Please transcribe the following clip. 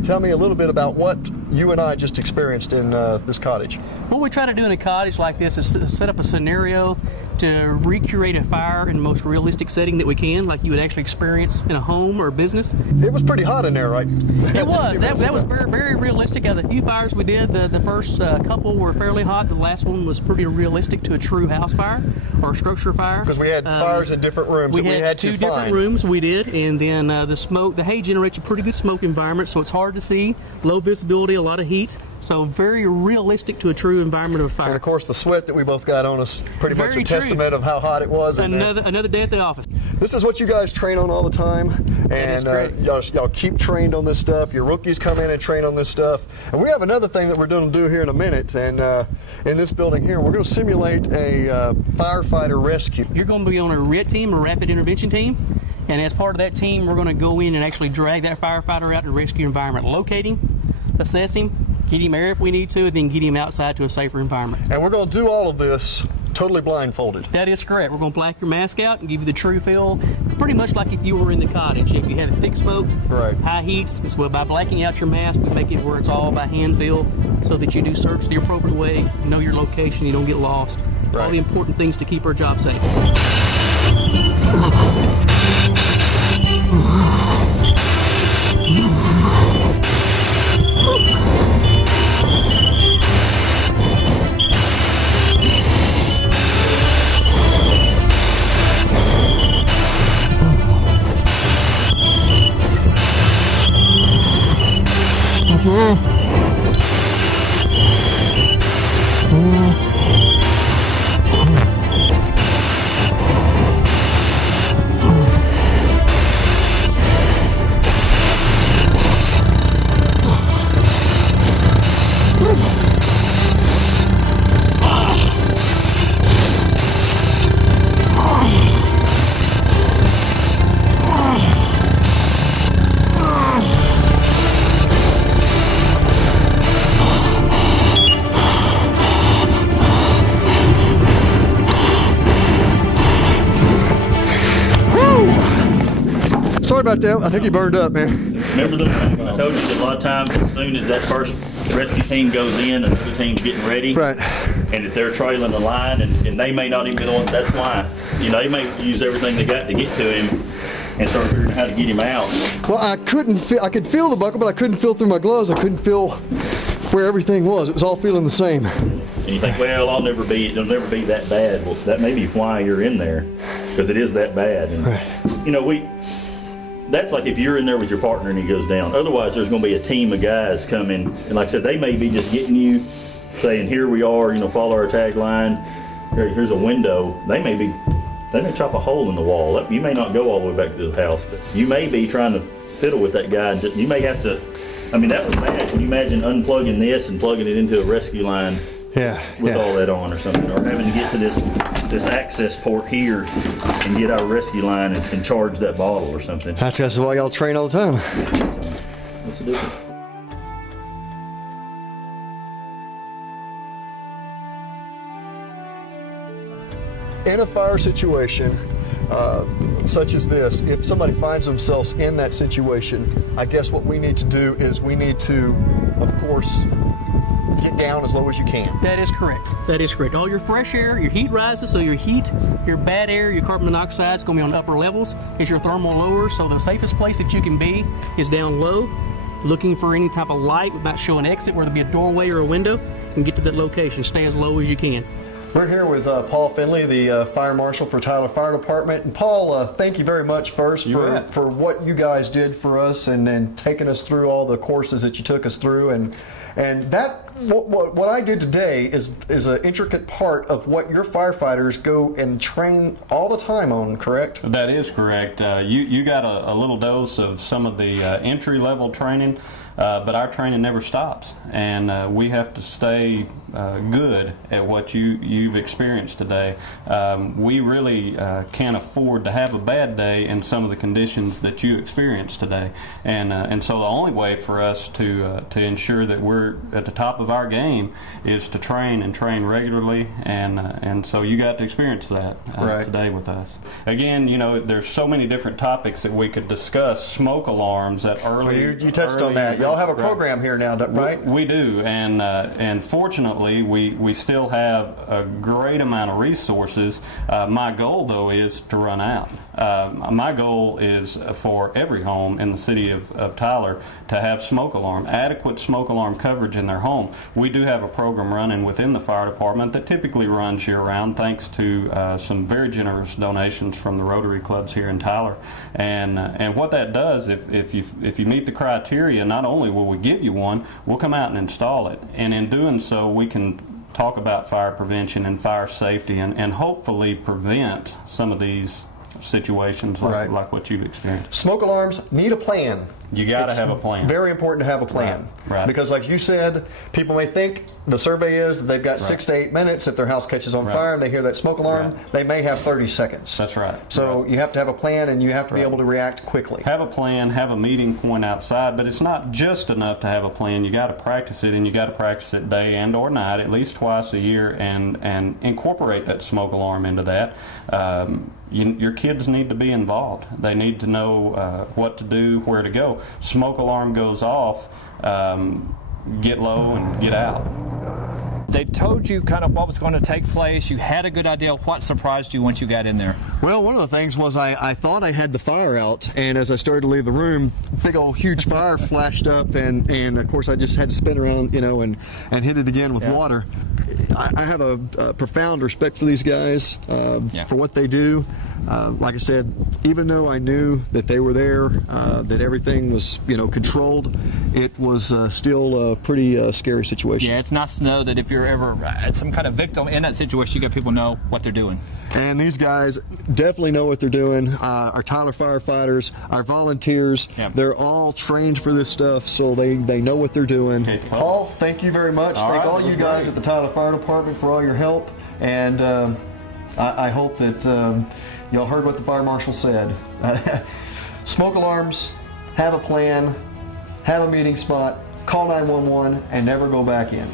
and tell me a little bit about what you and I just experienced in this cottage. What we try to do in a cottage like this is set up a scenario to recreate a fire in the most realistic setting that we can, like you would actually experience in a home or a business. It was pretty hot in there, right? It was. That was very, very realistic. Out of the few fires we did, the first couple were fairly hot. The last one was pretty realistic to a true house fire or a structure fire. Because we had fires in different rooms that we had to find. Two different rooms we did, and then the hay generates a pretty good smoke environment, so it's hard to see, low visibility, a lot of heat, so very realistic to a true environment of a fire. And of course the sweat that we both got on us, pretty much a testament of how hot it was. Another day at the office. This is what you guys train on all the time, and y'all keep trained on this stuff. Your rookies come in and train on this stuff. And we have another thing that we're going to do here in a minute, and in this building here, we're going to simulate a firefighter rescue. You're going to be on a RIT team, a rapid intervention team, and as part of that team, we're going to go in and actually drag that firefighter out to the rescue environment, locate him, assess him, get him air if we need to, and then get him outside to a safer environment. And we're going to do all of this totally blindfolded. That is correct. We're going to black your mask out and give you the true feel, pretty much like if you were in the cottage. If you had a thick smoke, high heat, well, by blacking out your mask, we make it where it's all by hand feel, so that you do search the appropriate way, know your location, you don't get lost. All the important things to keep our job safe. Sorry about that. I think you burned up, man. Remember I told you that a lot of times, as soon as that first rescue team goes in, another team's getting ready. Right. And if they're trailing the line, and they may not even be the one, that's why. You know, they may use everything they got to get to him and start figuring out how to get him out. Well, I could feel the buckle, but I couldn't feel through my gloves. I couldn't feel where everything was. It was all feeling the same. And you think, well, it'll never be that bad. Well, that may be why you're in there, because it is that bad. And, you know, that's like if you're in there with your partner and he goes down. Otherwise, there's going to be a team of guys coming, and like I said, they may be just getting you, saying, "Here we are," you know, follow our tagline. Here's a window. They may chop a hole in the wall. You may not go all the way back to the house, but you may be trying to fiddle with that guy. You may have to. I mean, that was bad. Can you imagine unplugging this and plugging it into a rescue line? With all that on or something, or having to get to this access port here and get our rescue line and charge that bottle or something. That's why y'all train all the time. What's the difference? In a fire situation such as this, if somebody finds themselves in that situation, I guess what we need to do is we need to, of course, get down as low as you can. That is correct. That is correct. All your fresh air, your heat rises, so your heat, your bad air, your carbon monoxide is going to be on the upper levels. Is your thermal lower, so the safest place that you can be is down low, looking for any type of light without showing exit, whether it be a doorway or a window, and get to that location. Stay as low as you can. We're here with Paul Finley, the Fire Marshal for Tyler Fire Department. And Paul, thank you very much first for what you guys did for us and taking us through all the courses that you took us through. And that what I did today is an intricate part of what your firefighters go and train all the time on, correct? That is correct. You got a little dose of some of the entry-level training, but our training never stops, and we have to stay good at what you've experienced today. We really can't afford to have a bad day in some of the conditions that you experienced today, and so the only way for us to ensure that we're we're at the top of our game is to train and train regularly, and so you got to experience that today with us. Again, you know, there's so many different topics that we could discuss. Smoke alarms at early. Well, you touched on that. Y'all have a program here now, right? We do, and fortunately, we still have a great amount of resources. My goal, though, is to run out. My goal is for every home in the city of Tyler to have adequate smoke alarm coverage in their home. We do have a program running within the fire department that typically runs year-round, thanks to some very generous donations from the Rotary clubs here in Tyler. And what that does, if you meet the criteria, not only will we give you one, we'll come out and install it. And in doing so, we can talk about fire prevention and fire safety, and hopefully prevent some of these situations like what you've experienced. Smoke alarms need a plan. You got to have a plan. Very important to have a plan. Right. Because like you said, people may think the survey is that they've got 6 to 8 minutes. If their house catches on fire and they hear that smoke alarm, they may have 30 seconds. That's right. So you have to have a plan, and you have to be able to react quickly. Have a plan, have a meeting point outside, but it's not just enough to have a plan. You got to practice it, and you got to practice it day and or night, at least twice a year, and incorporate that smoke alarm into that. Your kids need to be involved. They need to know what to do, where to go. Smoke alarm goes off, get low and get out. They told you kind of what was going to take place. You had a good idea. What surprised you once you got in there? Well, one of the things was I thought I had the fire out, and as I started to leave the room, big old huge fire flashed up, and of course I just had to spin around, you know, and hit it again with water. I have a profound respect for these guys, for what they do. Like I said, even though I knew that they were there, that everything was, you know, controlled, it was still a pretty scary situation. Yeah, it's nice to know that if you're ever some kind of victim in that situation, you got people know what they're doing. And these guys definitely know what they're doing. Our Tyler firefighters, our volunteers, they're all trained for this stuff, so they know what they're doing. Okay, Paul, thank you very much. Thank all you guys at the Tyler Fire Department for all your help, and I hope that y'all heard what the fire marshal said. Smoke alarms, have a plan, have a meeting spot, call 911, and never go back in.